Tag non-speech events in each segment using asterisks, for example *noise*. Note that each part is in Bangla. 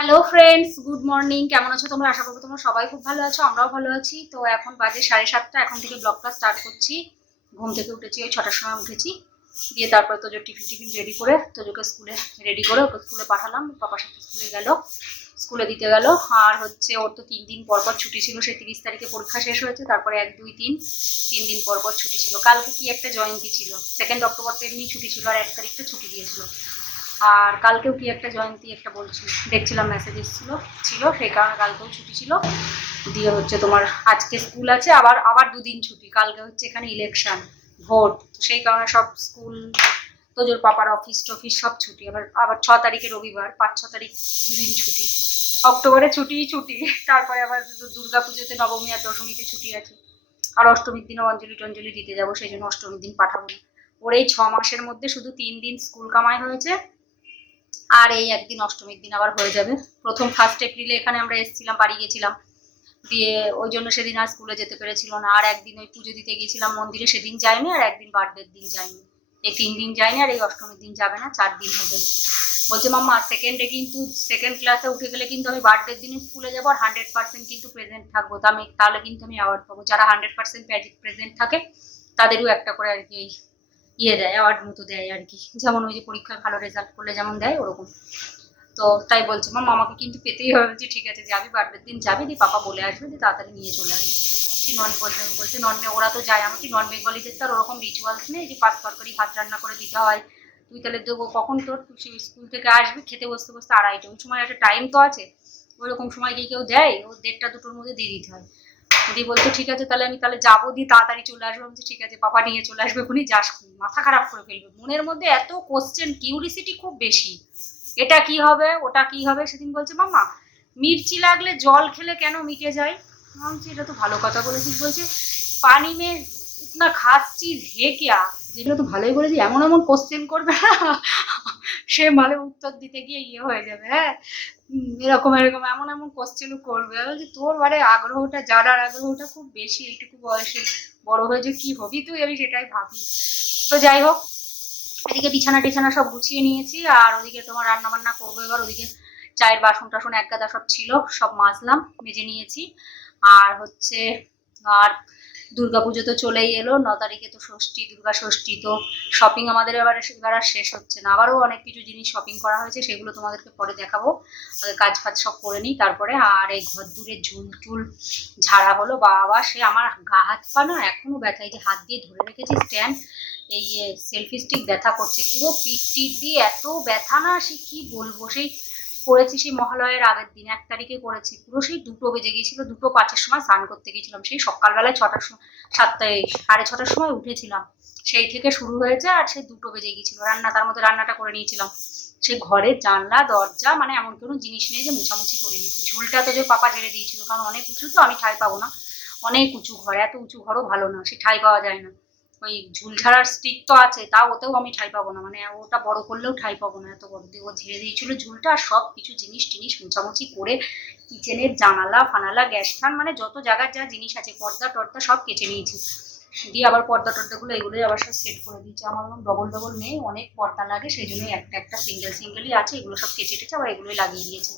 হ্যালো ফ্রেন্ডস গুড মর্নিং কেমন আছো তোমরা? আশা করব তোমরা সবাই খুব ভালো আছো, আমরাও ভালো আছি। তো এখন বাজে সাড়ে সাতটা, এখন থেকে ব্লগটা স্টার্ট করছি। ঘুম থেকে উঠেছি, ওই ছটার সময় উঠেছি। দিয়ে তারপরে তোজোর টিফিন টিফিন রেডি করে তোজোকে স্কুলে রেডি করে ওকে স্কুলে পাঠালাম। পাপার সাথে স্কুলে গেল, স্কুলে দিতে গেল। আর হচ্ছে ওর তো তিন দিন পর পর ছুটি ছিল সেই তিরিশ তারিখে পরীক্ষা শেষ হয়েছে, তারপরে এক, দুই, তিন তিন দিন পর পর ছুটি ছিল। কালকে কি একটা জয়ন্তী ছিল সেকেন্ড অক্টোবর তো এমনি ছুটি ছিল আর এক তারিখটা ছুটি দিয়েছিল। আর কালকেও কি একটা জয়ন্তী একটা বলছি, দেখছিলাম মেসেজ এসেছিল, ছিল, সেই কারণে কালকেও ছুটি ছিল। দিয়ে হচ্ছে তোমার আজকে স্কুল আছে, আবার আবার দুদিন ছুটি, কালকে হচ্ছে এখানে ইলেকশন ভোট সেই কারণে সব স্কুল তোজোর পাপার অফিস টফিস সব ছুটি, আবার আবার ছ তারিখে রবিবার, পাঁচ, ছ তারিখ দুদিন ছুটি। অক্টোবরে ছুটিই ছুটি, তারপরে আবার দুর্গা পুজোতে নবমী আর দশমীতে ছুটি আছে। আর অষ্টমীর দিনও অঞ্জলি টঞ্জলি দিতে যাব, সেই জন্য অষ্টমীর দিন পাঠাবো ওর এই ছ মাসের মধ্যে শুধু তিন দিন স্কুল কামাই হয়েছে আর এই একদিন অষ্টমীর দিন আবার হয়ে যাবে। প্রথম ফার্স্ট এপ্রিলে এখানে আমরা এসেছিলাম, বাড়ি গেছিলাম দিয়ে ওই জন্য সেদিন আর স্কুলে যেতে পেরেছিল না। আর একদিন ওই পুজো দিতে গিয়েছিলাম মন্দিরে, সেদিন যায়নি আর একদিন বার্থডের দিন যায়নি। এই তিন দিন যায়নি আর এই অষ্টমীর দিন যাবে না, চার দিন হয়ে যাবে। বলছে, মাম্মা সেকেন্ডে কিন্তু সেকেন্ড ক্লাসে উঠে গেলে কিন্তু আমি বার্থডের দিনে স্কুলে যাব আর হান্ড্রেড পার্সেন্ট কিন্তু প্রেজেন্ট থাকব। তা আমি, তাহলে কিন্তু আমি অ্যাওয়ার্ড পাবো। যারা হান্ড্রেড পার্সেন্ট প্রেজেন্ট থাকে, তাদেরও একটা করে আর কি ইয়ে দেয় অ্যাওয়ার্ড মতো দেয় আর কি। যেমন ওই যে পরীক্ষায় ভালো রেজাল্ট করলে যেমন দেয়, ওরকম। তো তাই বলছে মাম আমাকে কিন্তু পেতেই হবে। যে ঠিক আছে, যাবি বার্থডের দিন যাবি, দিয়ে পাপা বলে আসবে যে তাড়াতাড়ি নিয়ে চলে আসবে। বলছি, নন বলছে, নন ওরা তো যায় আমাকে, নন বেঙ্গলিদের তো আর ওরকম রিচুয়ালস নেই যে পাঁচ তরকারি, ভাত রান্না করে দিতে হয়। তুই তাহলে দেবো, কখন তোর স্কুল থেকে আসবি, খেতে বসতে বসতে আড়াইটা। ওই সময় একটা টাইম তো আছে। ওইরকম সময় গিয়ে কেউ দেয়, ও দেড়টা দুটোর মধ্যে দিয়ে দিতে হয়। দি বলছে, ঠিক আছে, তাহলে আমি তাহলে যাব দিয়ে তাড়াতাড়ি চলে আসব। বলছি, ঠিক আছে, পাপা নিয়ে চলে আসবে, এখনই যাস। মাথা খারাপ করে ফেলবে। মনের মধ্যে এত কোশ্চেন কিউরিসিটি খুব বেশি। এটা কি হবে, ওটা কি হবে, সেদিন বলছে মামা মির্চি লাগলে জল খেলে কেন মিটে যায়? আমি বলছি, এটা তো ভালো কথা বলেছিস। বলছে, পানি মে উতনা খাস চিজ হে কিয়া? যেগুলো তো ভালোই বলেছি, এমন এমন কোশ্চেন করবে না। সে মানে উত্তর দিতে গিয়ে ইয়ে হয়ে যাবে হ্যাঁ? এরকম এরকম, এমন এমন কোশ্চেনও করবে। বলছি, তোর মানে আগ্রহটা জানার আগ্রহটা খুব বেশি, এইটুকু বয়সে বড় হয়ে যে কি হবি তুই? আমি সেটাই ভাবি। তো যাই হোক, এদিকে বিছানা টিছানা সব গুছিয়ে নিয়েছি, আর ওদিকে তোমার রান্না বান্না করব এবার। ওদিকে চায়ের বাসন টাসন, এক গাদা সব ছিল, সব মাজলাম, মেজে নিয়েছি। আর হচ্ছে, আর দুর্গাপুজো তো চলেই এলো, ন তারিখে তো ষষ্ঠী, দুর্গা ষষ্ঠী, তো শপিং আমাদের এবার এবার আর শেষ হচ্ছে না। আবারও অনেক কিছু জিনিস শপিং করা হয়েছে, সেগুলো তোমাদেরকে পরে দেখাবো। কাজ ফাজ সব করে নিই, তারপরে আর এই ঘর দূরে ঝুল টুল ঝাড়া হলো, বাবা, সে আমার গা হাত পা না এখনও ব্যথা, এই যে হাত দিয়ে ধরে রেখেছি স্ট্যান্ড এই সেলফি স্টিক ব্যথা করছে, পুরো পিঠ টিট দিয়ে এত ব্যথা না, সে কি বলব, সেই করেছি সেই মহালয়ের আগের দিন, এক তারিখে করেছি পুরো, সেই দুটো বেজে গিয়েছিল, দুটো পাঁচের সময় স্নান করতে গিয়েছিলাম। সেই সকালবেলায় ছটার সময় সাতটায়, সাড়ে ছটার সময় উঠেছিলাম। সেই থেকে শুরু হয়েছে আর সেই দুটো বেজে গিয়েছিল। রান্না, তার মধ্যে রান্নাটা করে নিয়েছিলাম। সে ঘরের জানলা, দরজা মানে এমন কোনো জিনিস নেই যে মুছামুছি করে নিয়েছি। ঝুলটা তো যে পাপা ঝেড়ে দিয়েছিল, কারণ অনেক উঁচু তো, আমি ঠাই পাবো না। অনেক উঁচু ঘর, এত উঁচু ঘরও ভালো না, সে ঠাই পাওয়া যায় না। ওই ঝুল ঝাড়ার স্টিক তো আছে, তা ওতেও আমি ঠাই পাবো না। মানে ওটা বড় করলেও ঠাই পাবো না এত বড়। দিয়ে ও ঝেড়ে দিয়েছিল ঝুলটা, আর সব কিছু জিনিস টিনিস মুছামুছি করে কিচেনের জানালা, ফানালা গ্যাস ফ্যান মানে যত জায়গার যা জিনিস আছে, পর্দা টর্দা সব কেচে নিয়েছি। দিয়ে আবার পর্দা টর্দাগুলো এগুলোই আবার সব সেট করে দিয়েছি। আমার ডবল ডবল নেই, অনেক পর্দা লাগে, সেই জন্যই একটা একটা সিঙ্গেল সিঙ্গেলই আছে, এগুলো সব কেচে টেচে আবার এগুলোই লাগিয়ে দিয়েছি।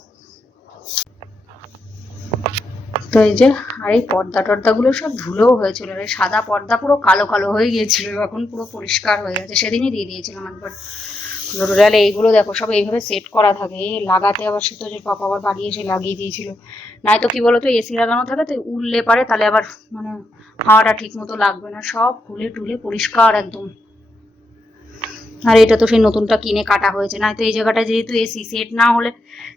তো এই যে, আর এই পর্দা টর্দাগুলো সব ধুলোও হয়েছিল। আর এই সাদা পর্দা পুরো কালো কালো হয়ে গিয়েছিল, এখন পুরো পরিষ্কার হয়ে গেছে। সেদিনই দিয়ে দিয়েছিলাম একবার। টোটাল এইগুলো দেখো, সব এইভাবে সেট করা থাকে। লাগাতে আবার সে তো যে পাপা আবার বাড়ি এসে লাগিয়ে দিয়েছিল। নয়তো কি বলতো, এসি লাগানো থাকে তো, উড়লে পারে, তাহলে আবার মানে হাওয়াটা ঠিক মতো লাগবে না। সব খুলে টুলে পরিষ্কার একদম। আর এটা তো সেই নতুনটা কিনে কাটা হয়েছে। নয়তো এই জায়গাটা যেহেতু এসি সেট না হলে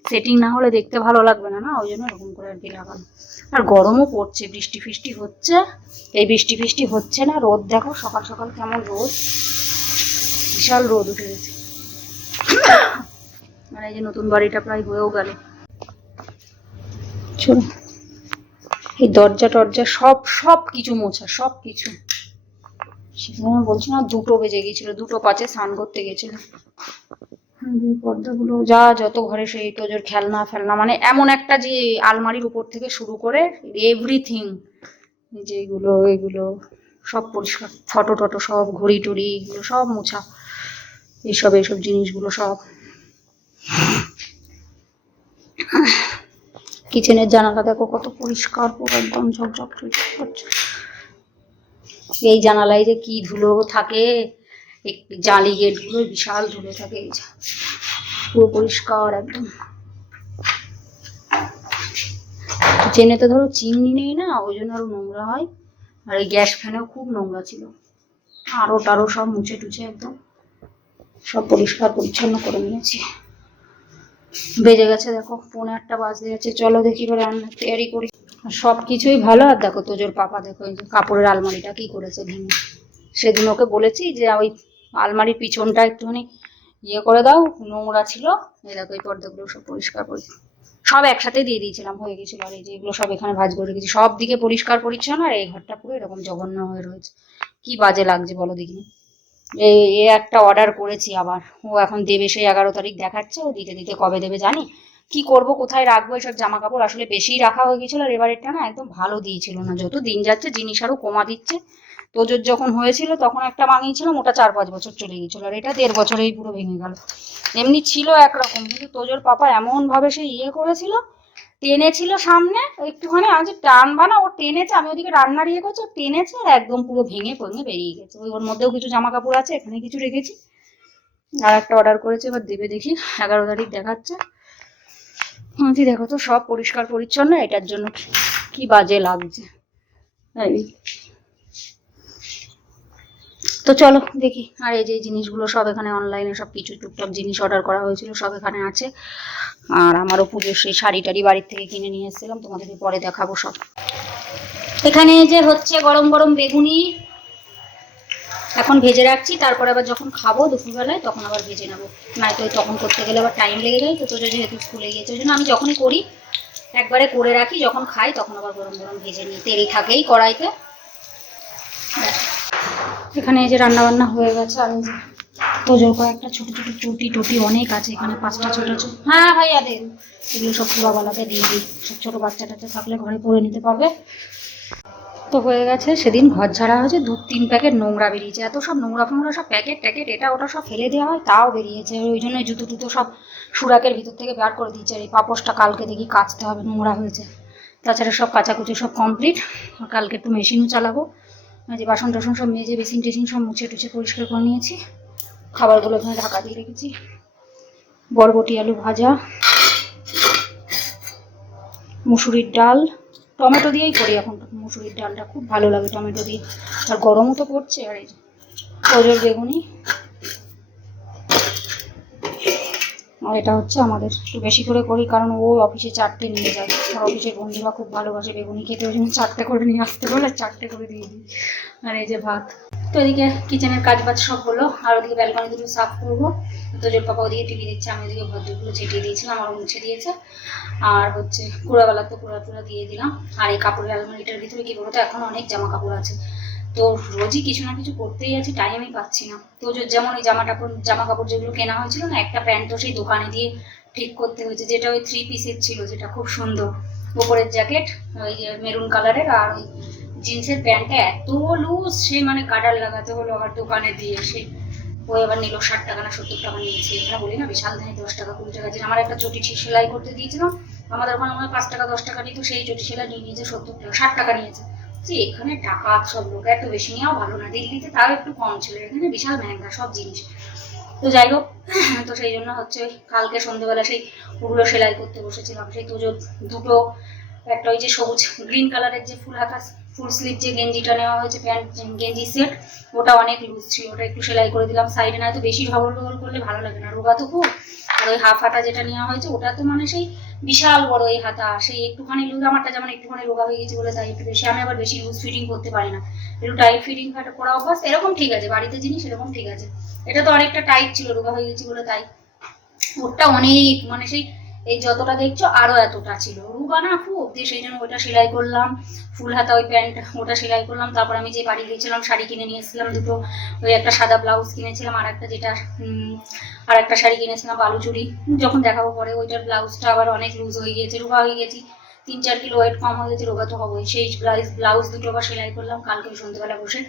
সেটিং না হলে দেখতে ভালো লাগবে না না? ওই জন্য এরকম করে আর কি লাগানো আর গরমও পড়ছে, বৃষ্টি ফিষ্টি হচ্ছে। এই বৃষ্টি ফিষ্টি হচ্ছে না, রোদ দেখো, সকাল সকাল কেমন রোদ। বিশাল রোদ উঠে গেছে। আর এই যে নতুন বাড়িটা প্রায় হয়েও গেল। এই দরজা টরজা সব সব কিছু মোছা, সব কিছু। সেখানে বলছি না, দুটো বেজে গিয়েছিল, দুটো পাঁচে স্নান করতে গেছিল পর্দাগুলো, যা যত ঘরে সেই তোজোর খেলনা ফেলনা মানে এমন একটা যে আলমারির উপর থেকে শুরু করে এভরিথিং যেগুলো, এগুলো সব পরিষ্কার, ফটো টটো সব, ঘড়ি টড়ি, এগুলো সব মোছা এইসব এইসব জিনিসগুলো সব। কিচেনের জানালা দেখো কত পরিষ্কার, পুরো একদম ঝকঝক এই জানালায় যে কি ধুলো থাকে জালি গেটগুলো বিশাল ধুলো থাকে, এই পুরো পরিষ্কার একদম। কিচেনে তো ধরো চিমনি নেই না, ওই জন্য আরও নোংরা হয়। আর এই গ্যাস ফ্যানেও খুব নোংরা ছিল। আরও টারো সব মুছে টুছে একদম। সব পরিষ্কার পরিচ্ছন্ন করে নিয়েছি। বেজে গেছে দেখো, পৌনে আটটা বাজতে গেছে চলো দেখি এবার রান্না তৈরি করি। সব কিছুই ভালো। আর দেখো তোজোর পাপা দেখো কাপড়ের আলমারিটা কি করেছে ভেঙে। সেদিন ওকে বলেছি যে ওই আলমারির পিছনটা একটুখানি ইয়ে করে দাও, নোংরা ছিল। এই দেখো, এই পর্দাগুলো সব পরিষ্কার করে সব একসাথে দিয়ে দিয়েছিলাম, হয়ে গেছিল। আর এই যে এগুলো সব এখানে ভাজ করে রেখেছি, সব দিকে পরিষ্কার পরিচ্ছন্ন, আর এই ঘরটা পুরো এরকম জঘন্য হয়ে রয়েছে। কি বাজে লাগছে বলো দেখিনি। এই এ একটা অর্ডার করেছি আবার। ও এখন দেবে সেই এগারো তারিখ দেখাচ্ছে, ও দিতে দিতে কবে দেবে জানি? কি করব, কোথায় রাখব, এসব জামা কাপড় আসলে বেশিই রাখা হয়ে গেছিল আর এবারেরটা না একদম ভালো দিয়েছিল না। যত দিন যাচ্ছে জিনিস আরও কমা দিচ্ছে। তোজোর যখন হয়েছিল তখন একটা বানিয়েছিলাম, ওটা চার পাঁচ বছর চলে গেছিল আর এটা দেড় বছরেই পুরো ভেঙে গেল। এমনি ছিল একরকম, কিন্তু তোজোর পাপা এমন ভাবে সে ইয়ে করেছিল, টেনেছিল সামনে, একটুখানি আমি যে টান বানা, ও টেনেছে, আমি ওদিকে রান্নার ইয়ে করছি টেনেছে আর একদম পুরো ভেঙে ভেঙে বেরিয়ে গেছে। ওই ওর মধ্যেও কিছু জামা কাপড় আছে, এখানে কিছু রেখেছি। আর একটা অর্ডার করেছে, এবার দেবে দেখি, এগারো তারিখ দেখাচ্ছে। বলছি দেখো তো, সব পরিষ্কার পরিচ্ছন্ন, এটার জন্য কি বাজে লাগছে। তো চলো দেখি, আর এই যে জিনিসগুলো সব এখানে অনলাইনে সব কিছু টুকটাক জিনিস অর্ডার করা হয়েছিল, সব এখানে আছে। আর আমারও পুজোর সেই শাড়ি টাড়ি বাড়ির থেকে কিনে নিয়ে এসেছিলাম, তোমাদেরকে পরে দেখাবো সব। এখানে যে হচ্ছে গরম গরম বেগুনি এখন ভেজে রাখছি, তারপরে আবার যখন খাব দুপুরবেলায় তখন আবার ভেজে নেব। নয়তো তখন করতে গেলে আবার টাইম লেগে যায়, তো তোজো যেহেতু স্কুলে গিয়েছে, ওই জন্য আমি যখনই করি, একবারে করে রাখি, যখন খাই তখন আবার গরম গরম ভেজে নিই। তেল থাকেই কড়াইতে। এখানে এই যে রান্না বান্না হয়ে গেছে, আমি তোজোর কয়েকটা ছোট ছোট চুটি টুটি অনেক আছে, এখানে পাঁচটা ছোট ছোট হ্যাঁ ভাইয়া দেন এগুলো সব পুরাবালাকে দিয়ে দিই। সব ছোটো বাচ্চা টাচ্চা থাকলে ঘরে পরে নিতে পারবে। তো হয়ে গেছে। সেদিন ঘর ঝাড়া হয়েছে, দু তিন প্যাকেট নোংরা বেরিয়েছে। এত সব নোংরা ফোংরা সব প্যাকেট ট্যাকেট, এটা ওটা সব ফেলে দেওয়া হয়, তাও বেরিয়েছে। ওই জন্য জুতো টুতো সব সুরাকের ভিতর থেকে বের করে দিয়েছে। আর এই পাপোশটা কালকে দেখি কাচতে হবে, নোংরা হয়েছে। তাছাড়া সব কাচাকুচি সব কমপ্লিট কালকে একটু মেশিনও চালাবো। যে বাসন টাসন সব মেজে, বেসিন টেসিন সব মুছে টুছে পরিষ্কার করে নিয়েছি। খাবারগুলো এখানে ঢাকা দিয়ে রেখেছি। বরবটি, আলু ভাজা, মুসুরির ডাল টমেটো দিয়েই করি এখন। মুসুরির ডালটা খুব ভালো লাগে টমেটো দিয়ে। আর গরমও তো পড়ছে, আর এই যে ওজোর বেগুনি। আর এটা হচ্ছে আমাদের, একটু বেশি করে করি, কারণ ও অফিসে চারটে নিয়ে যায়। আর অফিসের বন্ধুরা খুব ভালোবাসে বেগুনি খেতে, ওই জন্য চারটে করে নিয়ে আসতে বলে, চারটে করে দিয়ে দিই। আর এই যে ভাত। তো এদিকে কিচেনের কাজ বাজ সব হলো, আর ওদিকে ব্যালকনি দুটো সাফ করব। তো জোর পাপা ওদিকে টিভি দিচ্ছে, আমি ওদিকে ভদ্রগুলো ছেটিয়ে দিয়েছিলাম, আমার মুছে দিয়েছে। আর হচ্ছে কুড়াবেলা তো কুড়া টুড়া দিয়ে দিলাম। আর এই কাপড়ের আলমারিটার ভিতরে কি বলতো, এখন অনেক জামা কাপড় আছে। তো রোজই কিছু না কিছু করতেই আছে টাইমই পাচ্ছি না। তো যেমন ওই জামা কাপড় জামা কাপড় যেগুলো কেনা হয়েছিল না, একটা প্যান্ট তো সেই দোকানে দিয়ে ঠিক করতে হয়েছে, যেটা ওই থ্রি পিসের ছিল, যেটা খুব সুন্দর। ওপরের জ্যাকেট ওই মেরুন কালারের আর ওই জিন্সের প্যান্টটা এত লুজ সে মানে কাটার লাগাতে হলো আবার দোকানে দিয়ে, সে ওই আবার নিল ষাট টাকা না সত্তর টাকা নিয়েছে। এখানে বলি না, বিশাল দামি দশ টাকা, কুড়ি টাকা যেটা আমার একটা চটি সেলাই করতে দিয়েছিলাম আমাদের ওখানে আমার পাঁচ টাকা, দশ টাকা নিত, সেই চটি সেলাই নিয়ে নিয়েছে, সত্তর টাকা, ষাট টাকা নিয়েছে। যে এখানে টাকা সব লোক, এত বেশি নেওয়া ভালো না। দিল্লিতে তাও একটু কম ছিল, এখানে বিশাল মেহেঙ্গা সব জিনিস। তো যাই হোক, তো সেই জন্য হচ্ছে কালকে সন্ধ্যেবেলা সেই ওগুলো সেলাই করতে বসেছিলাম। সেই দুটো দুটো একটা ওই যে সবুজ, গ্রিন কালারের যে ফুল হাতা ফুল স্লিভ যে গেঞ্জিটা নেওয়া হয়েছে, প্যান্ট, গেঞ্জি সেট, ওটা অনেক লুজ ছিল। ওটা একটু সেলাই করে দিলাম। সাইডে না তো বেশি ঢবল ঢবল করলে ভালো লাগে না। রোগা তো খুব। আর ওই হাফ হাতা যেটা নেওয়া হয়েছে, ওটা তো মানে সেই বিশাল বড় এই হাতা। সেই একটুখানি লুজ আমারটা যেমন একটুখানি রোগা হয়ে গেছে বলে তাই একটু বেশি। আমি আবার বেশি লুজ ফিটিং করতে পারি না। একটু টাইট ফিটিং করা অভ্যাস, এরকম ঠিক আছে। বাড়িতে জিনিস এরকম ঠিক আছে। এটা তো অনেকটা টাইট ছিল, রোগা হয়ে গেছে বলে তাই। ওটা অনেক মানে সেই এই যতটা দেখছ, আরও এতটা ছিল। রুগা না খুব দিয়ে সেই জন্য ওটা সেলাই করলাম। ফুল হাতা ওই প্যান্ট, ওটা সেলাই করলাম। তারপর আমি যে বাড়ি গিয়েছিলাম, শাড়ি কিনে নিয়ে এসেছিলাম দুটো। ওই একটা সাদা ব্লাউজ কিনেছিলাম, আর একটা যেটা আর একটা শাড়ি কিনেছিলাম, বালুচুরি। যখন দেখাবো পরে, ওইটার ব্লাউজটা আবার অনেক লুজ হয়ে গিয়েছে, রুবা হয়ে গেছি। তিন চার কিলো ওয়েট কম হয়ে গেছে রোগা তো হবোই। সেই ব্লাউজ ব্লাউজ দুটো আবার সেলাই করলাম, কালকে সন্ধ্যেবেলা বসে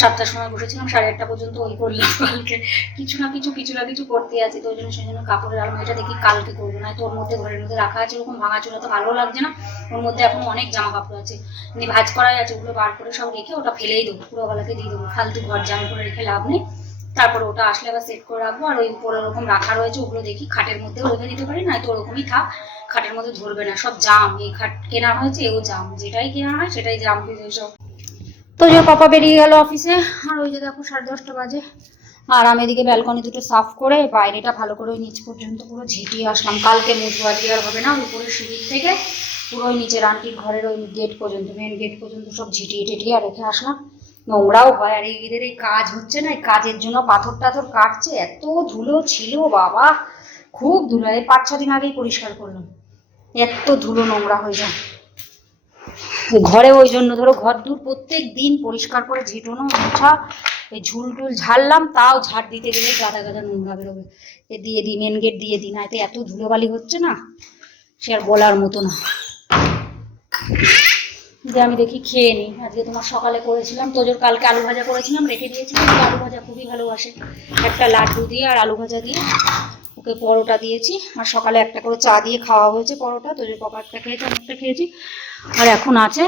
সাতটার সময় বসেছিলাম, সাড়ে আটটা পর্যন্ত ওই করলাম *laughs* কালকে। কিছু না কিছু কিছু না কিছু করতে আছে, তো ওই জন্য সেই জন্য কাপড়ের আলমারিটা দেখি কালকে করব না তো ওর মধ্যে ঘরের মধ্যে রাখা আছে, ওরকম ভাঙা চোরা তো ভালো লাগছে না। ওর মধ্যে এখন অনেক জামা কাপড় আছে। মানে ভাজ করাই আছে, ওগুলো বার করে সব রেখে ওটা ফেলেই দেবো, পুরো গলাকে দিয়ে দেবো। ফালতু ঘর জামা করে রেখে লাভ নেই। তারপরে ওটা আসলে আবার সেট করে রাখব, আর ওই ওরকম রাখা রয়েছে, ওগুলো দেখি খাটের মধ্যে রেখে দিতে পারি, না তো ওরকমই থাক, খাটের মধ্যে ধরবে না, সব জাম, এই খাট কেনা হয়েছে, এও জাম, যেটাই কেনা হয় সেটাই জাম দিয়ে সব। তো যে পাপা বেরিয়ে গেল অফিসে, আর ওই যে দেখো সাড়ে দশটা বাজে, আর আমি এদিকে ব্যালকনি দুটো সাফ করে বাইরেটা ভালো করে ওই নিচ পর্যন্ত পুরো ঝিটিয়ে আসলাম। কালকে মুছবো আজকে আর হবে না উপরে সিঁড়ির থেকে পুরো ওই নিচের আন্টির ঘরের ওই গেট পর্যন্ত মেন গেট পর্যন্ত সব ঝিটিয়ে টেটিয়ে রেখে আসলাম। নোংরাও হয় আর এদের এই কাজ হচ্ছে না, এই কাজের জন্য পাথর টাথর কাটছে, এত ধুলো ছিল, বাবা। খুব ধুলো এই পাঁচ ছ দিন আগেই পরিষ্কার করলাম। এত ধুলো নোংরা হয়ে যায়। ঘরে ওই জন্য, ধরো ঘর দূর প্রত্যেক দিন পরিষ্কার করে ঝেটানো, মোছা, এই ঝুল টুল ঝাড়লাম, তাও ঝাড় দিতে গেলে গাদা গাদা নোংরা বেরোবে। এ দিয়ে দিই মেন গেট দিয়ে দিই না এতে এত ধুলোবালি হচ্ছে না, সে আর বলার মতো না। যে আমি দেখি খেয়ে নিই আজকে তোমার সকালে করেছিলাম, তোজোর কালকে আলু ভাজা করেছিলাম, রেখে দিয়েছিলাম আলু ভাজা খুবই ভালোবাসে। একটা লাড্ডু দিয়ে আর আলু ভাজা দিয়ে ওকে পরোটা দিয়েছি। আর সকালে একটা করে চা দিয়ে খাওয়া হয়েছে পরোটা, তোজোর পাপা একটা খেয়েছে একটা খেয়েছি। আর এখন আছে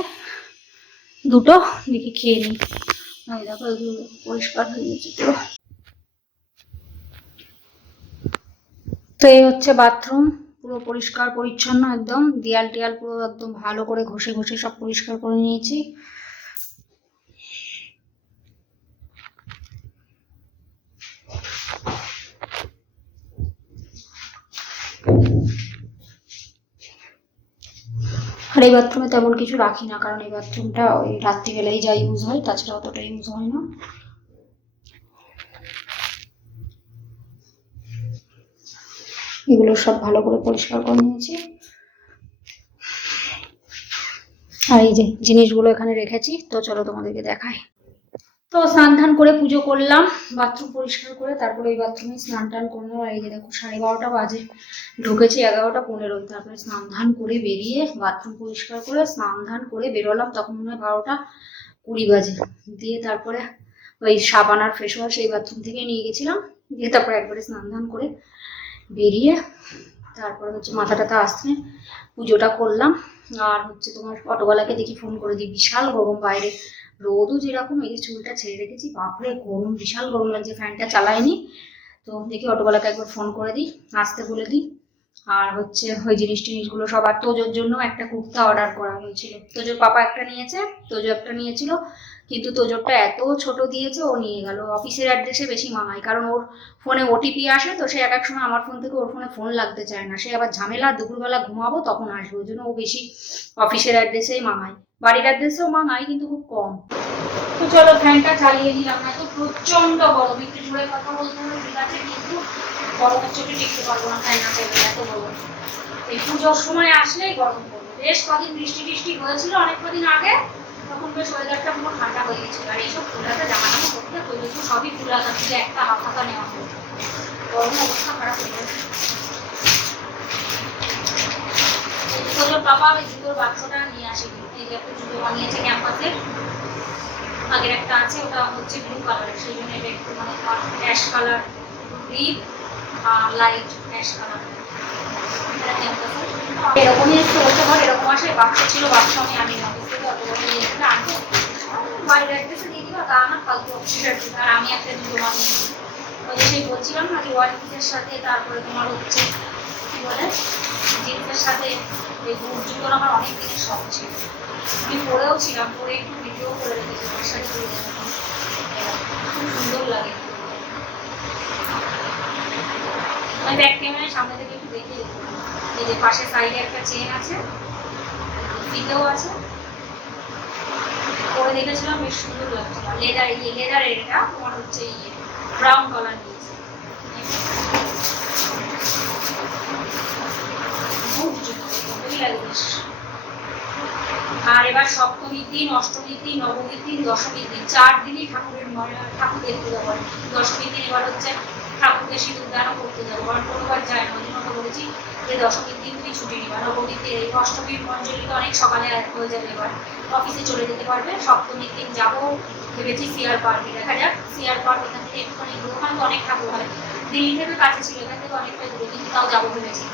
দুটো, দেখি খেয়ে নিই দেখো, এগুলো পরিষ্কার হয়ে গেছে পুরো। তো এই হচ্ছে বাথরুম। পুরো পরিষ্কার, পরিচ্ছন্ন একদম। দেয়াল টেয়াল পুরো একদম ভালো করে ঘষে ঘষে সব পরিষ্কার করে নিয়েছি। আর এই বাথরুমে তেমন কিছু রাখি না, কারণ এই বাথরুমটা ওই রাত্রিবেলায় যা ইউজ হয়, তাছাড়া অতটা ইউজ হয় না। এগুলো সব ভালো করে পরিষ্কার করে নিয়েছি। আর এই যে জিনিসগুলো এখানে রেখেছি, তো চলো তোমাদেরকে দেখাই। তো স্নান ধান করে পুজো করলাম, বাথরুম পরিষ্কার করে, তারপরে ওই বাথরুমে স্নান টান করলাম আর এই যে দেখো, সাড়ে বারোটা বাজে। ঢুকেছি এগারোটা পনেরো তারপরে স্নান ধান করে বেরিয়ে বাথরুম পরিষ্কার করে স্নান ধান করে বেরোলাম। তখন মনে হয় বারোটা কুড়ি বাজে। দিয়ে তারপরে ওই সাবান আর ফেস ওয়াশ এই বাথরুম থেকে নিয়ে গেছিলাম। দিয়ে তারপরে একবারে স্নান ধান করে বেরিয়ে তারপরে হচ্ছে মাথা টাথা আসছে পুজোটা করলাম। আর হচ্ছে তোমার অটোওয়ালাকে দেখি ফোন করে দিই, বিশাল গরম বাইরে। রোদও যেরকম, এই চুলটা ছেড়ে রেখেছি, বাপরে, গরম, বিশাল গরম লাগছে, ফ্যানটা চালাইনি। তো দেখি অটোওয়ালাকে একবার ফোন করে দিই, আসতে বলে দিই। আর হচ্ছে ওই জিনিস টিনিসগুলো সব, আর তোজোর জন্য একটা কুর্তা অর্ডার করা হয়েছিল। তোজোর পাপা একটা নিয়েছে, তোজো একটা নিয়েছিল। কিন্তু তোজোরটা এত ছোট দিয়েছে, ও নিয়ে গেল। অফিসের অ্যাড্রেসে বেশি মামাই কারণ ওর ফোনে ওটিপি আসে তো সে এক এক সময় আমার ফোন থেকে ওর ফোনে ফোন লাগতে চায় না। সে আবার ঝামেলা, দুপুরবেলা ঘুমাবো, তখন আসবে, ওই জন্য ও বেশি অফিসের অ্যাড্রেসেই মামাই বাড়ির অ্যাড্রেসেও মামাই কিন্তু খুব কম। তো চলো, ফ্যানটা চালিয়ে দিলাম না তো প্রচণ্ড গরম, একটু জোরে কথা বলতে হবে, ঠিক আছে? কিন্তু গরমের চোখে টিকতে পারব না ফ্যান না চাইলে এত গরম। এই পুজোর সময় আসলেই গরম পড়বে। বেশ কদিন বৃষ্টি টিষ্টি হয়েছিল, অনেক কদিন আগে। তখন বেশ ওয়েদারটা পুরো ঠান্ডা হয়ে গেছিল। আর এইসব ফুলাতে জামা জামা করতে জন্য সবই ফুলাতা থেকে একটা হাফ হাতা নেওয়া হয়েছে গরম অবস্থা খারাপ হয়ে গেছে। তোর বাবা ওই জুতোর বাক্সটা নিয়ে আসে, এই একটা জুতো বানিয়েছে ক্যাম্পাসে। আগের একটা আছে, ওটা হচ্ছে ব্লু কালারের সেই জন্য এটা একটু মানে অ্যাশ কালার ডিপ আর লাইট অ্যাশ কালার এরকমই একটু হতে ঘর এরকম আসে, বাক্স ছিল, বাক্স আমি আমি অফিস বাড়ির অ্যাড্রেসে দিয়ে তা আর আমি একটা ওই বলছিলাম না সাথে তারপরে তোমার হচ্ছে কি বলে সাথে আমার অনেক শখ ছিল আমি ছিলাম পরে একটু ভিডিও করে রেখেছি। খুব সুন্দর লাগে আমি সামনে থেকে একটু দেখে। এই যে পাশে সাইডে একটা চেন আছে ফিতেও আছে পরে দেখেছিলাম বেশ সুন্দর লাগছিল লেদার ইয়ে লেদার এটা তোমার হচ্ছে ইয়ে ব্রাউন কালার আর এবার সপ্তমীর দিন, অষ্টমীর দিন, নবমীর দিন, দশমীর দিন, চার দিনই ঠাকুরের ঠাকুর দেখতে যাব আর কি। দশমীর দিন এবার হচ্ছে ঠাকুরকে সিঁদুর দানও করতে যাব। কারণ কোনোবার যায় না জন্য বলেছি যে দশমীর দিন তুই ছুটি নিবা। নবমীর দিন, এই অষ্টমীর অঞ্জলি তো অনেক সকালে হয়ে যাবে এবার। অফিসে চলে যেতে পারবে। সপ্তমীর দিন যাব ভেবেছি সিআর পার্কে দেখা যাক সিআর পার্ক এখান থেকে একটুখানি ওখানে তো অনেক ঠাকুর হয়। দিল্লি থেকে কাছে ছিল, এখান থেকে অনেকটা দূরে, কিন্তু তাও যাব ভেবেছি।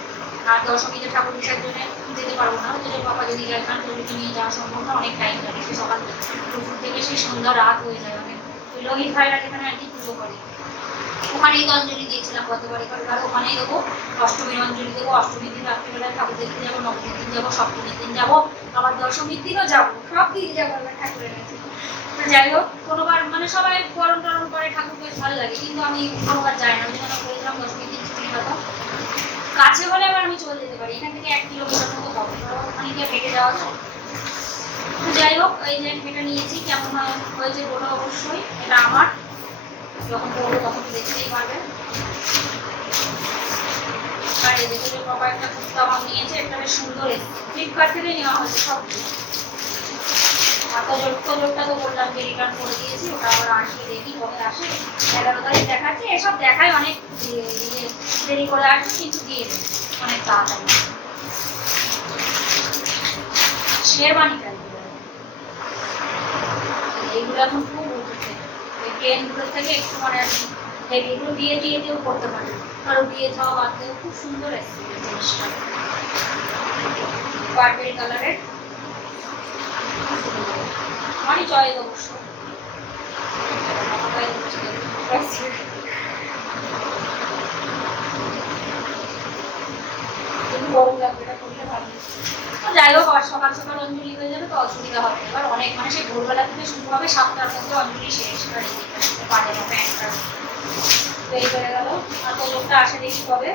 আর দশমীতে ঠাকুর বিসর্জনে যেতে পারব না। তোদের বাবা যদি যায় কারণ তোদেরকে নিয়ে যাওয়া সম্ভব না অনেক টাইম লাগে। সে সকাল দুপুর থেকে সেই সন্ধ্যা রাত হয়ে যায় অনেক। ওই লোহিত ভাইরা যেখানে আর কি পুজো করে। ওখানেই তো অঞ্জলি দিয়েছিলাম গতবার এবার এবার ওখানেই দেবো, অষ্টমীর অঞ্জলি দেবো, অষ্টমীর দিন রাত্রিবেলায় ঠাকুর দেখতে যাব, নবমীর দিন যাব, সপ্তমীর দিন যাব, আবার দশমীর দিনও যাব, সব দিন যাব এবার ঠাকুরের কাছে। যাই হোক, কোনোবার মানে সবাই গরম টরম করে ঠাকুর বেশ ভালো লাগে, কিন্তু আমি কোনোবার যাই না ওই জন্য বলেছিলাম দশমীর দিন ছুটি হতো কাছে হলে আবার আমি চলে যেতে পারি, এখান থেকে এক কিলোমিটার মতো হবে ওখানে গিয়ে হেঁটে যাওয়া যায়। যাই হোক, এই যে এটা নিয়েছি, কেমন হয়, হয়েছে বলো অবশ্যই, এটা আমার। যখন করব তখন দেখতেই পারবে আর এই যে বাবা একটা কুর্তা নিয়েছে, একটা বেশ সুন্দর ফ্লিপকার্ট থেকে নেওয়া হয়েছে সব তোজোর তোজোরটা তো বললাম যে করে দিয়েছি, ওটা আবার আসবে দেখি কবে আসে। এগারো তারিখ দেখাচ্ছে, এসব দেখায় অনেক ইয়ে ইয়ে দেরি করে আসবে, কিন্তু দিয়ে অনেক তাড়াতাড়ি। শেরবানি এইগুলো এখন খুব প্লেনগুলোর থেকে একটু মানে আর কি হেভি এগুলো বিয়ে দিয়ে দিয়েও করতে পারে কারও বিয়ে যাওয়া বাদ দিয়েও খুব সুন্দর এসছে জিনিসটা। বারবেরি কালারের আমারই চয়েস অবশ্য। গরম লাগবে তো? যাই হোক আর সকাল সকাল অঞ্জলি হয়ে যাবে, তো অসুবিধা হবে। এবার অনেক মানে সেই ভোরবেলা থেকে শুরু হবে, সাতটার মধ্যে অঞ্জলি শেষ পারে না প্যান্টটা তো এই হয়ে গেল। আর তোজকটা আসে দেখি কবে?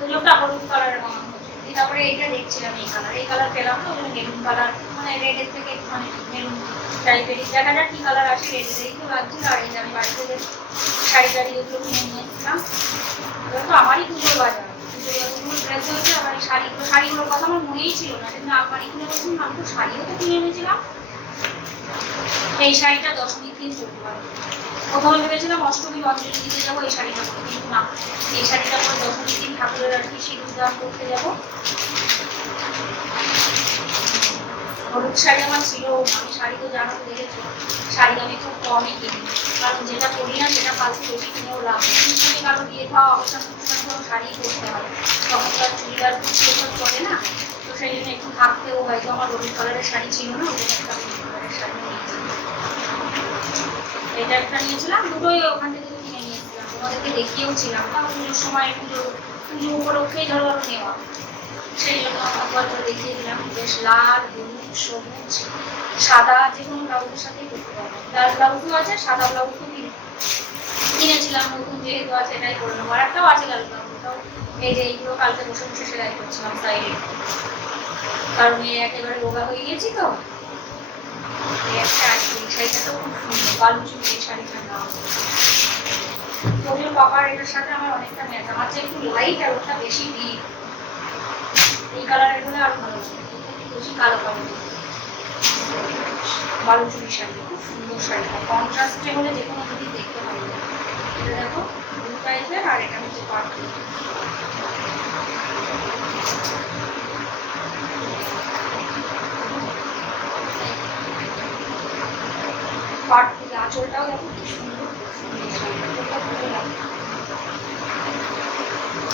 তোজকটা হলুদ কালারের মনে হচ্ছে। তারপরে এইটা দেখছিলাম, এই কালার এই কালার পেলাম না ওগুলো মেরুন কালার মানে রেডের থেকে একটুখানি মেরুন টাইপের দেখা যাক কি কালার আসে রেডের এই তো লাগছিল আর এই যে আমি বাড়িতে যে শাড়ি টাড়ি ওগুলো কিনে নিয়ে এসেছিলাম। ওগুলো তো আমারই পুজোর বাজার। পুজোর ড্রেস হয়েছে আমার এই শাড়িগুলো শাড়িগুলোর কথা আমার মনেই ছিল না সেদিন আলমারি কিনে বলছিলাম আমি তো শাড়িও তো কিনে এনেছিলাম এই শাড়িটা দশমীর দিন পরতে পারব। প্রথমে ভেবেছিলাম অষ্টমী অঞ্জলি দিতে যাব, এই শাড়িটা পরে কিন্তু না, এই শাড়িটা পরে দশমীর দিন ঠাকুরের আর কি সিঁদুর দান করতে যাব। হলুদ শাড়ি আমার ছিল আমি শাড়ি তো জানো দেখেছ। শাড়ি আমি খুব কমই কিনি, কারণ যেটা করি না সেটা ফালতু বেশি কিনেও লাভ নেই। কারও বিয়ে খাওয়া অবস্থান অনুষ্ঠান কোনো শাড়ি করতে হয়, তখন তার চুড়িদার কুচির চলে না। তো সেই জন্য একটু থাকতেও হয় তো আমার হলুদ কালারের শাড়ি ছিল না, ওই জন্য একটা হলুদ কালারের শাড়ি নিয়েছি। এটা একটা নিয়েছিলাম, দুটোই ওখান থেকে কিনে নিয়েছিলাম। তোমাদেরকে দেখিয়েও ছিলাম তাও পুজোর সময় পুজো পুজো উপলক্ষেই ধরো নেওয়া। সেই জন্য একবার দেখিয়ে দিলাম বেশ লাল, হলুদ, সবুজ, সাদা, যে কোনো ব্লাউজের সাথেই করতে পারব লাল ব্লাউজও আছে, সাদা ব্লাউজও কিনে কিনেছিলাম, নতুন যেহেতু আছে, এটাই করে নেব। আর একটাও আছে লাল ব্লাউজ এই যে এইগুলো কালকে বসে বসে সেলাই করছিলাম সাইডে কারণ এই একেবারে রোগা হয়ে গেছি তো। একটা আছে শাড়িটা তো খুব সুন্দর, বালু চুড়ি এই শাড়িটার নাম তোদের পাপার এটার সাথে আমার অনেকটা ম্যাচ আমার চেয়ে একটু লাইট আর ওটা বেশি ডিপ এই কালারের হলে আরও ভালো বেশি কালো কালো বালু চুড়ি শাড়ি খুব সুন্দর শাড়িটা কন্ট্রাস্টে হলে যে কোনো যদি দেখতে ভালো এটা দেখো ব্লু টাইপের আর এটা হচ্ছে পাট থেকে আঁচলটাও দেখো, কি সুন্দর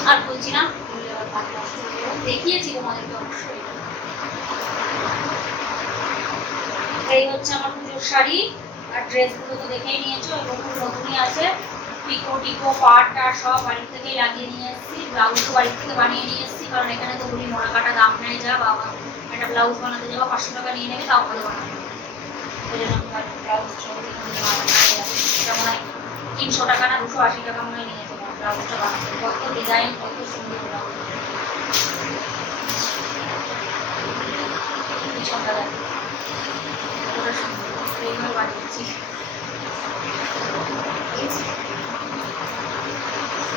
আর বলছি না হয়ে যাবে। দেখিয়েছি তোমাদেরকে অবশ্যই। এই হচ্ছে আমার পুজোর শাড়ি, আর ড্রেসগুলো তো দেখেই নিয়েছো, এগুলো নতুনই আছে। পিকো, টিকো, পাট, টাট সব বাড়ি থেকেই লাগিয়ে নিয়ে এসেছি, ব্লাউজও বাড়ি থেকে বানিয়ে নিয়ে এসেছি, কারণ এখানে তো বলি মোড়া কাটা দাম নেয় যা বাবা। একটা ব্লাউজ বানাতে যাব, পাঁচশো টাকা নিয়ে নেবে, তাও ভালো বানাবে। ব্লাউজ তিনশো টাকা না, দুশো আশি টাকা মনে নিয়েছে ব্লাউজটা বানাতে। কত ডিজাইন কত সুন্দর ব্লাউজ।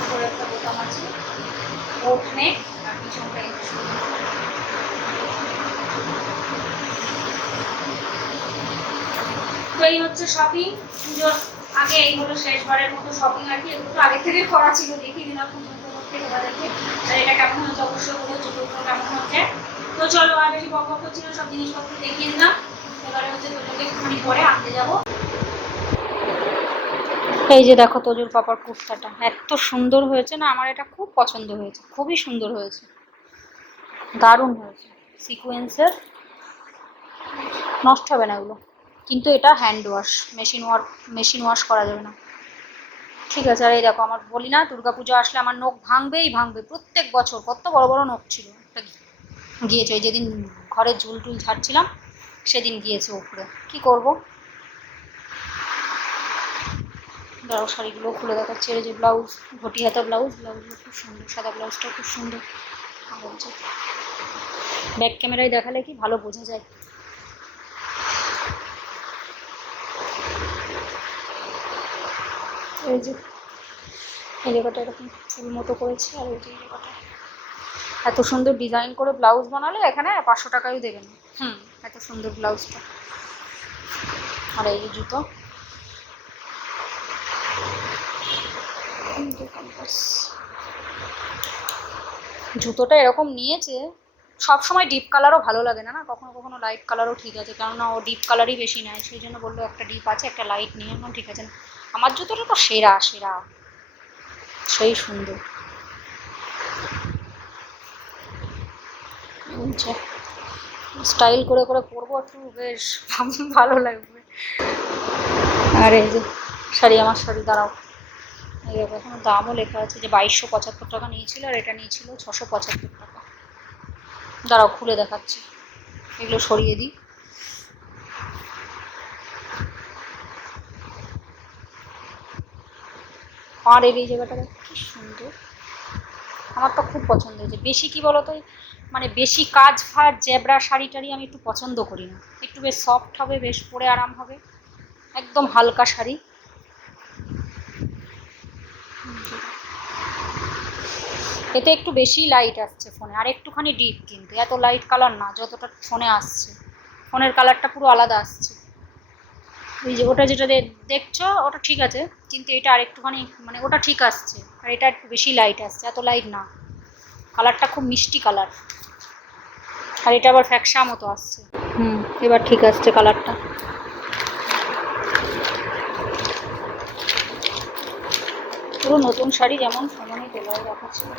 দেখো একটা নেক আর পিছনটা তো এই হচ্ছে শপিং পুজোর আগে এই হলো শেষবারের মতো শপিং আর কি, এগুলো আগে থেকে করা ছিল, দেখিয়ে দিলাম। তো চলো, আর বেশি বক সব জিনিসপত্র দেখিয়ে দিলাম। এবারে হচ্ছে একটুখানি পরে আনতে যাব। এই যে দেখো তোজোর পাপার কুর্তাটা, এত সুন্দর হয়েছে না, আমার এটা খুব পছন্দ হয়েছে, খুবই সুন্দর হয়েছে। দারুণ হয়েছে সিকোয়েন্সের নষ্ট হবে না এগুলো, কিন্তু এটা hand wash machine wash machine wash করা যাবে না। ঠিক আছে, আর এই দেখো আমার বলি না, দুর্গাপুজো আসলে আমার নখ ভাঙবেই ভাঙবে, প্রত্যেক বছর, কত বড় বড় নখ ছিল, একটা গিয়েছে, ওই যেদিন ঘরে ঝুল টুল ঝাড়ছিলাম, সেদিন গিয়েছে উপরে কি করব? দাঁড়াও শাড়িগুলো খুলে দেখাচ্ছে, এই যে ব্লাউজ ঘটি হাতা ব্লাউজ, ব্লাউজগুলো খুব সুন্দর, সাদা ব্লাউজটা খুব সুন্দর ব্যাক ক্যামেরায় দেখালে কি ভালো বোঝা যায়। এই যে এই জায়গাটা এরকম ফুল মতো করেছে আর এই যে জায়গাটা এত সুন্দর ডিজাইন করে ব্লাউজ বানালে এখানে পাঁচশো টাকাই দেবেন। হুম, এত সুন্দর ব্লাউজটা। আর এই যে জুতো। জুতোটা এরকম নিয়েছে সব সময় ডিপ কালারও ভালো লাগে না না? কখনো কখনো লাইট কালারও ঠিক আছে, কেননা ও ডিপ কালারই বেশি নেয়, সেই জন্য বলল একটা ডিপ আছে, একটা লাইট নিয়ে না ঠিক আছে। আমার জুতোটা তো সেরা সেরা। সেই সুন্দর। স্টাইল করে করে পরবো একটু, বেশ, ভালো লাগবে। আর এই যে, শাড়ি, আমার শাড়ি, দাঁড়াও। এই এখানে দামও লেখা আছে যে বাইশশো পঁচাত্তর টাকা নিয়েছিল, আর এটা নিয়েছিল ছশো পঁচাত্তর টাকা। দাঁড়াও, খুলে দেখাচ্ছি। এগুলো সরিয়ে দিই। আর এই জায়গাটা কি সুন্দর। আমার তো খুব পছন্দ হয়েছে। বেশি কি বলতো মানে বেশি কাজ ফাজ জেবরা শাড়ি টাড়ি আমি একটু পছন্দ করি না। একটু বেশ সফট হবে, বেশ পরে আরাম হবে। একদম হালকা শাড়ি। এতে একটু বেশি লাইট আসছে ফোনে আর একটুখানি ডিপ কিন্তু, এত লাইট কালার না, যতটা ফোনে আসছে। ফোনের কালারটা পুরো আলাদা আসছে। এই যে ওটা যেটা দেখছ, ওটা ঠিক আছে, কিন্তু এটা আর একটুখানি মানে ওটা ঠিক আসছে, আর এটা একটু বেশি লাইট আসছে, এত লাইট না। কালারটা খুব মিষ্টি কালার আর এটা আবার ফ্যাকসা মতো আসছে। হুম, এবার ঠিক আসছে কালারটা পুরো নতুন শাড়ি যেমন সমানই তেলায় রাখা ছিল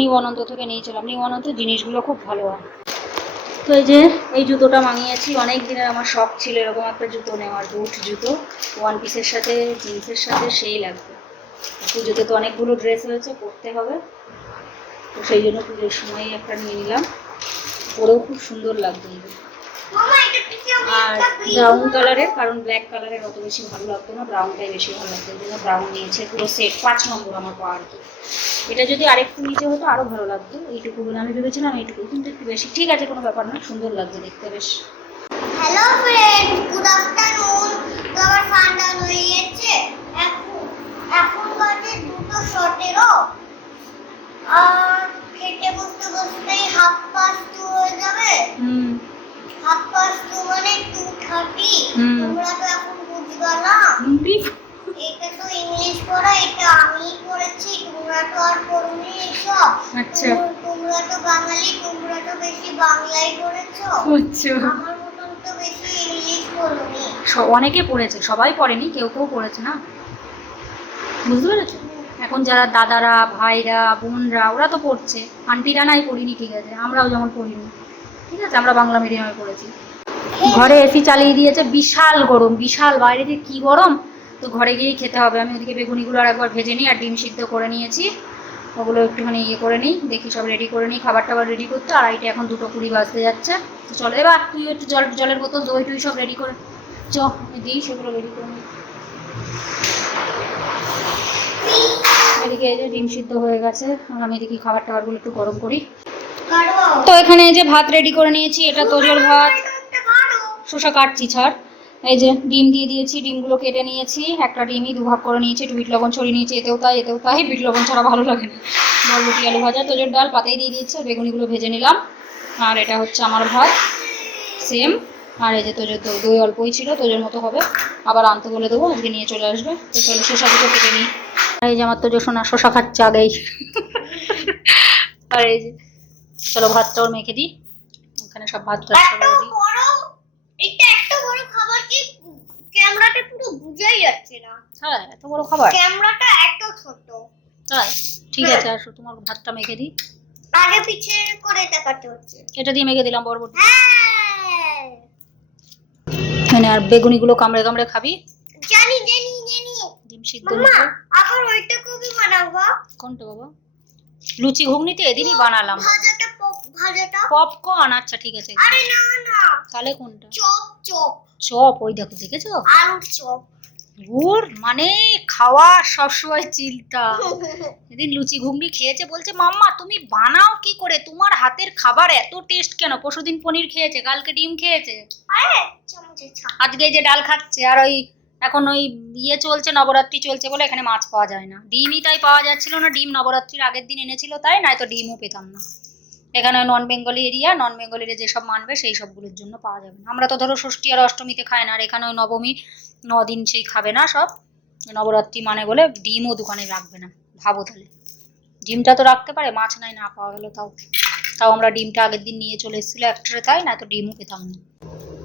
নিউ অনন্ত থেকে নিয়েছিলাম। নিউ অনন্ত জিনিসগুলো খুব ভালো হয়। তো এই যে, এই জুতোটা মাঙিয়েছি অনেক দিনের আমার শখ ছিল এরকম একটা জুতো নেওয়ার বুট জুতো। ওয়ান পিসের সাথে জিন্সের সাথে, সেই লাগবে। পুজোতে তো অনেকগুলো ড্রেস হয়েছে পরতে হবে। তো সেই জন্য পুজোর সময় একটা নিয়ে নিলাম। পরেও খুব সুন্দর লাগতো আর ব্রাউন কালারের কারণ ব্ল্যাক কালারের অত বেশি ভালো লাগতো না ব্রাউনটাই বেশি ভালো লাগতো। জন্য ব্রাউন নিয়েছে, পুরো সেট পাঁচ নম্বর আমার পাওয়া আর কি এটা যদি আরেকটু নিচে হতো আরও ভালো লাগতো। এইটুকু বলে আমি ভেবেছিলাম এইটুকু, কিন্তু একটু বেশি। ঠিক আছে, কোনো ব্যাপার না, সুন্দর লাগছে দেখতে বেশ। হ্যালো ফ্রেন্ড গুড আফটারনুন তো আমার ফান ডাউন হয়ে গেছে। এখন বাজে দুটো সতেরো। আর খেতে বসতে বসতেই হাফ পাস টু হয়ে যাবে। হুম। হাফ পাস টু মানে টু থার্টি তোমরা তো এখন বুঝবা না। এটা তো ইংলিশ পড়া এটা আমি পড়েছি তোমরা তো আর পড়নি এইসব আচ্ছা। তোম- তোমরা তো বাঙালি তোমরা তো বেশি বাংলাই পড়েছো আচ্ছা আমার মতন তো বেশি ইংলিশ পড়নি অনেকে পড়েছে সবাই পড়েনি কেউ কেউ পড়েছে না? বুঝতে পেরেছ? এখন যারা দাদারা, ভাইরা, বোনরা, ওরা তো পড়ছে। আন্টিরা নাই পড়িনি, ঠিক আছে, আমরাও যেমন পড়িনি। ঠিক আছে, আমরা বাংলা মিডিয়ামে পড়েছি। ঘরে এসি চালিয়ে দিয়েছে, বিশাল গরম, বিশাল। বাইরে দিয়ে কী গরম? তো ঘরে গিয়েই খেতে হবে। আমি ওদিকে বেগুনিগুলো আর একবার ভেজে নিই, আর ডিম সিদ্ধ করে নিয়েছি। ওগুলো একটুখানি ইয়ে করে নিই, দেখি সব রেডি করে নিই, খাবার টাবার রেডি করতে। আর আড়াইটে এখন দুটো কুড়ি বাজতে যাচ্ছে। তো চলো, এবার তুই একটু জল জলের বোতল দই টই সব রেডি করে চ দিই, সেগুলো রেডি করে নিই। এদিকে এই যে ডিম সিদ্ধ হয়ে গেছে। আর আমি এদিকে খাবার টাবারগুলো একটু গরম করি। তো এখানে এই যে ভাত রেডি করে নিয়েছি এটা তোজোর ভাত শসা কাটছি ছাড়। এই যে ডিম দিয়ে দিয়েছি ডিমগুলো কেটে নিয়েছি একটা ডিমই দুভাগ করে নিয়েছি একটু বিট লবণ ছড়িয়ে নিয়েছি এতেও তাই এতেও তাই বিট লবণ ছাড়া ভালো লাগে না। বরবটি আলু ভাজা তোজোর ডাল পাতাই দিয়ে দিয়েছি বেগুনিগুলো ভেজে নিলাম। আর এটা হচ্ছে আমার ভাত সেম আর এই যে তোজোর দই দই অল্পই ছিল তোজোর মতো হবে। আবার আনতে বলে দেবো আজকে নিয়ে চলে আসবে। তো চলো শসা দুটো কেটে নিই। আর এই যে আমার তো তোজো সোনা শসা খাচ্ছে আগেই। আর এই যে চলো ভাতটাও মেখে দিই। ওখানে সব ভাত ক্যামেরাটা পুরো বুঝাই যাচ্ছে না। হ্যাঁ এত বড় খাবার। ক্যামেরাটা এত ছোট। তাই? ঠিক আছে আসো তোমার ভাতটা মেখে দিই। আগে পিছে করে দেখাতে হচ্ছে। এটা দিয়ে মেখে দিলাম বরবটি। হ্যাঁ মানে আর বেগুনিগুলো কামড়ে কামড়ে খাবি? জানি জানি জানি। ডিম সিদ্ধ মা। আবার ওইটা কবি বানাবো? কোনটা বাবা? লুচি ঘুগনিতে এদিনই বানালাম। ভাজাটা পপ ভাজাটা? পপকর্ন? আচ্ছা ঠিক আছে। আরে না না। তাহলে কোনটা? Chop chop. চপ ওই দেখো দেখেছ? আলুর চপ। ওর মানে খাওয়া সবসময় চিন্তা। *laughs* এদিন লুচি ঘুগনি খেয়েছে বলছে মাম্মা তুমি বানাও কি করে? তোমার হাতের খাবার এত টেস্ট কেন? পরশুদিন পনির খেয়েছে কালকে ডিম খেয়েছে। আজকে যে ডাল খাচ্ছে আর ওই এখন ওই ইয়ে চলছে নবরাত্রি চলছে বলে এখানে মাছ পাওয়া যায় না। ডিমই তাই পাওয়া যাচ্ছিল না ডিম নবরাত্রির আগের দিন এনেছিল তাই নয়তো ডিমও পেতাম না। এখানে নন বেঙ্গলি এরিয়া নন বেঙ্গলিরা যেসব মানবে সেই সবগুলোর জন্য পাওয়া যাবে না। আমরা তো ধরো ষষ্ঠী আর অষ্টমীতে খাই না আর এখানে ওই নবমী দিন সেই খাবে না সব। নবরাত্রি মানে বলে ডিমও দোকানে রাখবে না ভাবো তাহলে। ডিমটা তো রাখতে পারে মাছ নাই না পাওয়া গেলো তাও। তাও আমরা ডিমটা আগের দিন নিয়ে চলে এসেছিল একটারে তাই না? তো ডিমও পেতাম না।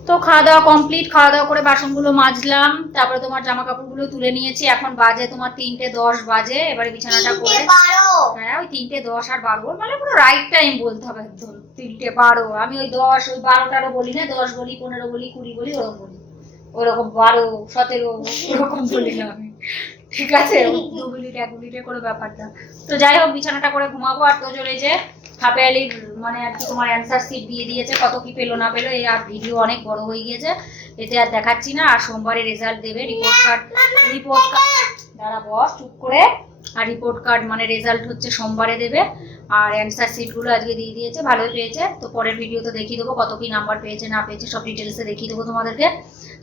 তো খাওয়া দাওয়া কমপ্লিট খাওয়া দাওয়া করে বাসনগুলো মাজলাম তারপরে তোমার জামা কাপড়গুলো তুলে নিয়েছি। এখন বাজে তোমার তিনটে দশ বাজে এবারে বিছানাটা করে হ্যাঁ ওই তিনটে দশ আর বারো মানে পুরো রাইট টাইম বলতে হবে একদম। তিনটে বারো আমি ওই দশ ওই বারোটারও বলি না দশ বলি পনেরো বলি কুড়ি বলি ওরকম বলি। ওরকম বারো, সতেরো ওরকম বলি না আমি। ঠিক আছে? দু এক মিনিটে করে ব্যাপারটা। তো যাই হোক, বিছানাটা করে ঘুমাবো আর তো চলে যে হাফে আলির মানে আর কি তোমার অ্যান্সার সিট দিয়ে দিয়েছে, কত কি পেল না পেল, এই আর ভিডিও অনেক বড় হয়ে গিয়েছে। এতে আর দেখাচ্ছি না, আর সোমবারে রেজাল্ট দেবে। রিপোর্ট কার্ড রিপোর্ট কার্ড দাঁড়া বস, চুপ করে। আর রিপোর্ট কার্ড মানে রেজাল্ট হচ্ছে সোমবারে দেবে। আর অ্যান্সার সিটগুলো আজকে দিয়ে দিয়েছে, ভালোই পেয়েছে। তো পরের ভিডিওতে দেখিয়ে দেবো কত কি নাম্বার পেয়েছে, না পেয়েছে, সব ডিটেলসে দেখিয়ে দেবো তোমাদেরকে।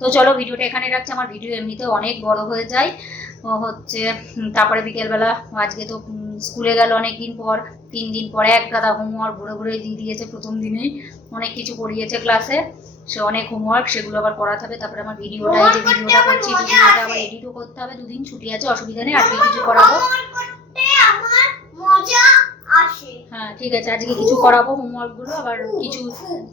তো চলো ভিডিওটা এখানে রাখছি আমার ভিডিও এমনিতে অনেক বড় হয়ে যায়। ও হচ্ছে তারপরে বিকেলবেলা আজকে তো স্কুলে গেল অনেক দিন পর তিন দিন পরে এক গাদা হোমওয়ার্ক ঘুরে ঘুরে দিয়ে দিয়েছে প্রথম দিনেই। অনেক কিছু করিয়েছে ক্লাসে সে অনেক হোমওয়ার্ক সেগুলো আবার করাতে হবে তারপরে আমার ভিডিওটা এই যে ভিডিওটা করছি ভিডিওটা আবার এডিটও করতে হবে দুদিন ছুটি আছে অসুবিধা নেই আজকে কিছু করাবো। মজা হ্যাঁ ঠিক আছে আজকে কিছু করাবো হোমওয়ার্কগুলো আবার কিছু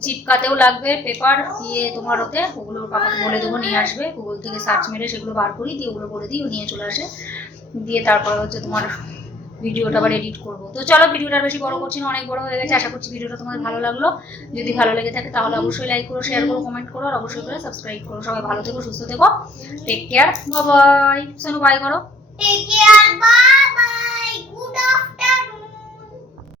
চিপকাতেও লাগবে পেপার দিয়ে তোমার ওতে ওগুলো পাপাকে বলে দেবো নিয়ে আসবে গুগল থেকে সার্চ মেরে সেগুলো বার করি দিয়ে ওগুলো করে দিই নিয়ে চলে আসে। দিয়ে তারপরে হচ্ছে তোমার ভিডিওটা আবার এডিট করব। তো চলো ভিডিওটা বেশি বড় করছি না অনেক বড় হয়ে গেছে আশা করছি ভিডিওটা তোমাদের ভালো লাগল। যদি ভালো লেগে থাকে তাহলে অবশ্যই লাইক করো শেয়ার করো কমেন্ট করো আর অবশ্যই করে সাবস্ক্রাইব করো। সবাই ভালো থেকো সুস্থ থেকো। Take care bye Sonu bye করো। Take care bye bye